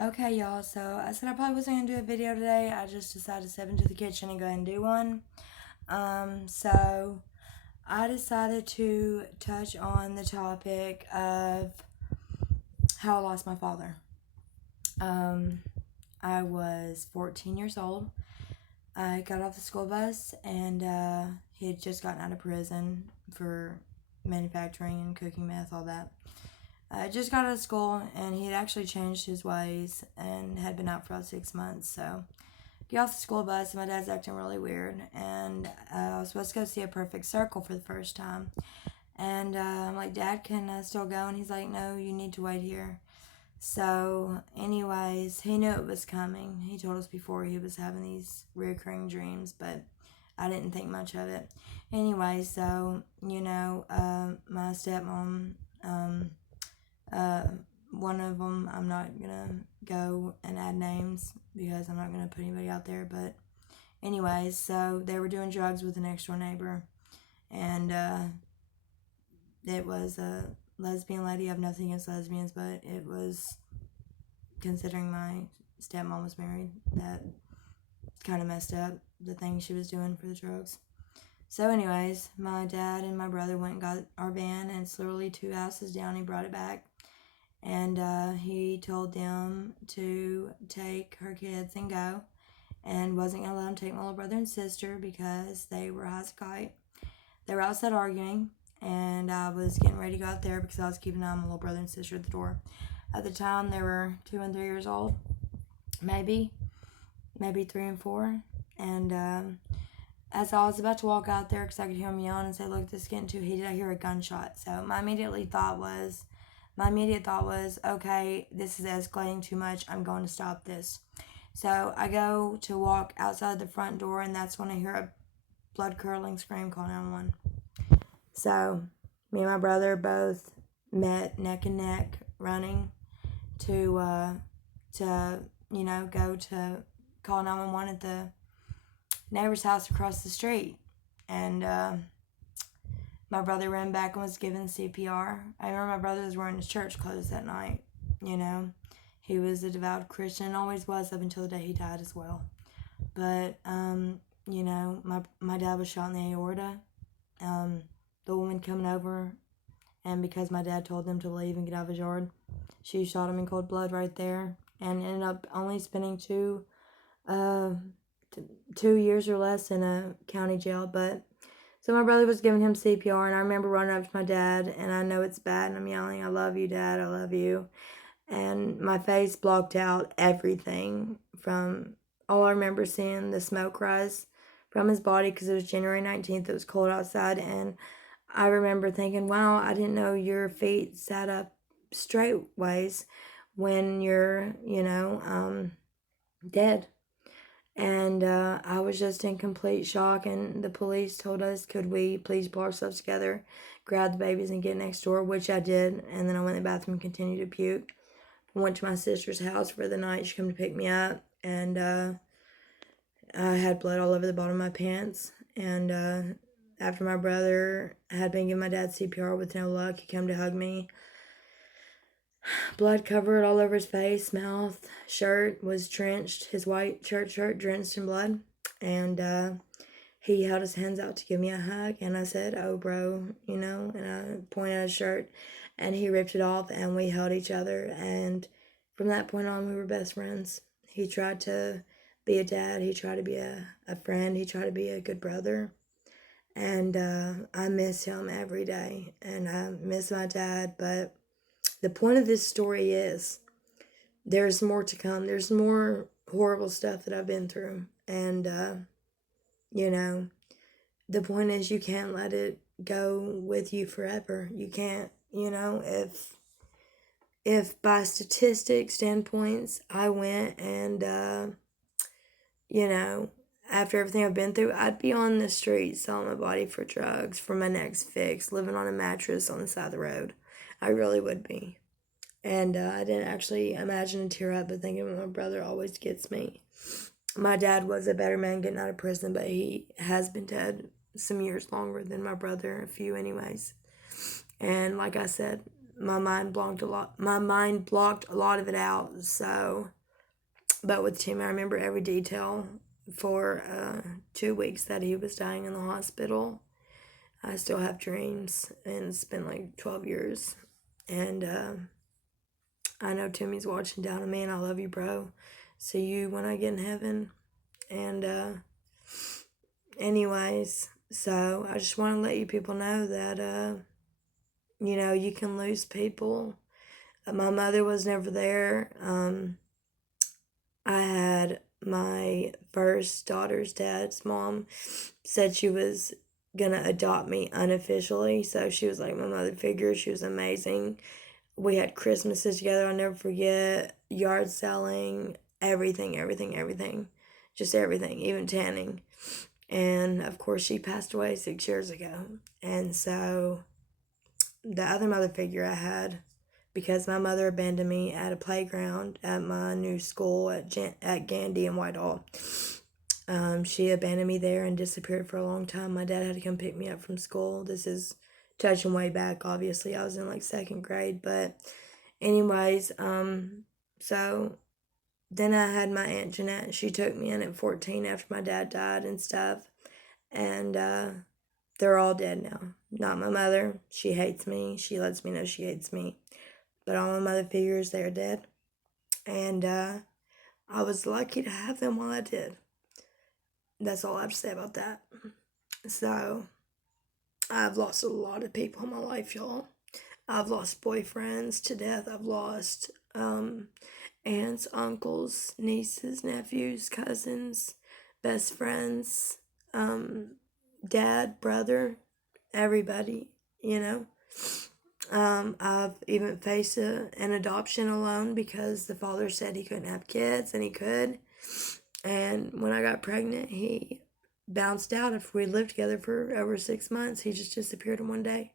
Okay, y'all, so I said I probably wasn't gonna do a video today. I just decided to step into the kitchen and go ahead and do one. So I decided to touch on the topic of how I lost my father. Um, I was 14 years old. I got off the school bus and he had just gotten out of prison for manufacturing and cooking meth, all that. I just got out of school and he had actually changed his ways and had been out for about 6 months. So get off the school bus and my dad's acting really weird. And I was supposed to go see A Perfect Circle for the first time. And I'm like, Dad, can I still go? And he's like, no, you need to wait here. So, anyways, he knew it was coming. He told us before he was having these recurring dreams, but I didn't think much of it. Anyway, so, my stepmom, uh, one of them, I'm not gonna go and add names because I'm not gonna put anybody out there, but anyways, so they were doing drugs with the next door neighbor, and it was a lesbian lady. I have nothing against lesbians, but it was, considering my stepmom was married, that kind of messed up the things she was doing for the drugs. So, anyways, my dad and my brother went and got our van, and it's literally 2 houses down. He brought it back, and he told them to take her kids and go, and wasn't going to let them take my little brother and sister because they were high as a kite. They were outside arguing, and I was getting ready to go out there because I was keeping an eye on my little brother and sister at the door. At the time, they were 2 and 3 years old, maybe 3 and 4. And as I was about to walk out there, because I could hear him yelling and say, "Look, this is getting too heated," I hear a gunshot. So my immediate thought was, okay, this is escalating too much. I'm going to stop this. So I go to walk outside the front door, and that's when I hear a blood curdling scream, call 911. So me and my brother both met neck and neck, running to go to call 911 at the neighbor's house across the street. And my brother ran back and was given CPR. I remember my brother was wearing his church clothes that night. He was a devout Christian and always was up until the day he died as well. But my dad was shot in the aorta. The woman coming over, and because my dad told them to leave and get out of his yard, she shot him in cold blood right there, and ended up only spending 2 years or less in a county jail. But so my brother was giving him CPR, and I remember running up to my dad, and I know it's bad, and I'm yelling, "I love you, Dad, I love you." And my face blocked out everything. From all I remember seeing the smoke rise from his body, because it was January 19th, it was cold outside, and I remember thinking, wow, I didn't know your feet sat up straight ways when you're, dead. And I was just in complete shock. And the police told us, could we please pull ourselves together, grab the babies, and get next door, which I did. And then I went in the bathroom and continued to puke. I went to my sister's house for the night. She came to pick me up. And I had blood all over the bottom of my pants. And after my brother had been giving my dad CPR with no luck, he came to hug me. Blood covered all over his face, mouth, shirt was drenched. His white church shirt drenched in blood. And he held his hands out to give me a hug. And I said, "Oh, bro," and I pointed at his shirt. And he ripped it off, and we held each other. And from that point on, we were best friends. He tried to be a dad. He tried to be a friend. He tried to be a good brother. And I miss him every day. And I miss my dad. But the point of this story is there's more to come. There's more horrible stuff that I've been through. And, the point is you can't let it go with you forever. You can't, if by statistic standpoints I went and, after everything I've been through, I'd be on the street selling my body for drugs, for my next fix, living on a mattress on the side of the road. I really would be. And I didn't actually imagine a tear up, but thinking my brother always gets me. My dad was a better man getting out of prison, but he has been dead some years longer than my brother, a few anyways. And like I said, my mind blocked a lot. My mind blocked a lot of it out. So, but with Tim, I remember every detail for 2 weeks that he was dying in the hospital. I still have dreams, and it's been like 12 years. And I know Timmy's watching down on me, and I love you, bro. See you when I get in heaven. And anyways, so I just want to let you people know that, you can lose people. My mother was never there. I had my first daughter's dad's mom said she was gonna adopt me unofficially, so she was like my mother figure. She was amazing. We had Christmases together, I'll never forget. Yard selling, everything. Just everything, even tanning. And of course, she passed away 6 years ago. And so, the other mother figure I had, because my mother abandoned me at a playground at my new school at Gandy in Whitehall. She abandoned me there and disappeared for a long time. My dad had to come pick me up from school. This is touching way back, obviously. I was in like second grade. But anyways, so then I had my Aunt Jeanette. She took me in at 14 after my dad died and stuff. And they're all dead now. Not my mother. She hates me. She lets me know she hates me. But all my mother figures, they're dead. And I was lucky to have them while I did. That's all I have to say about that. So, I've lost a lot of people in my life, y'all. I've lost boyfriends to death. I've lost aunts, uncles, nieces, nephews, cousins, best friends, dad, brother, everybody, I've even faced an adoption alone because the father said he couldn't have kids, and he could. And when I got pregnant, he bounced out. After we lived together for over 6 months, he just disappeared in one day.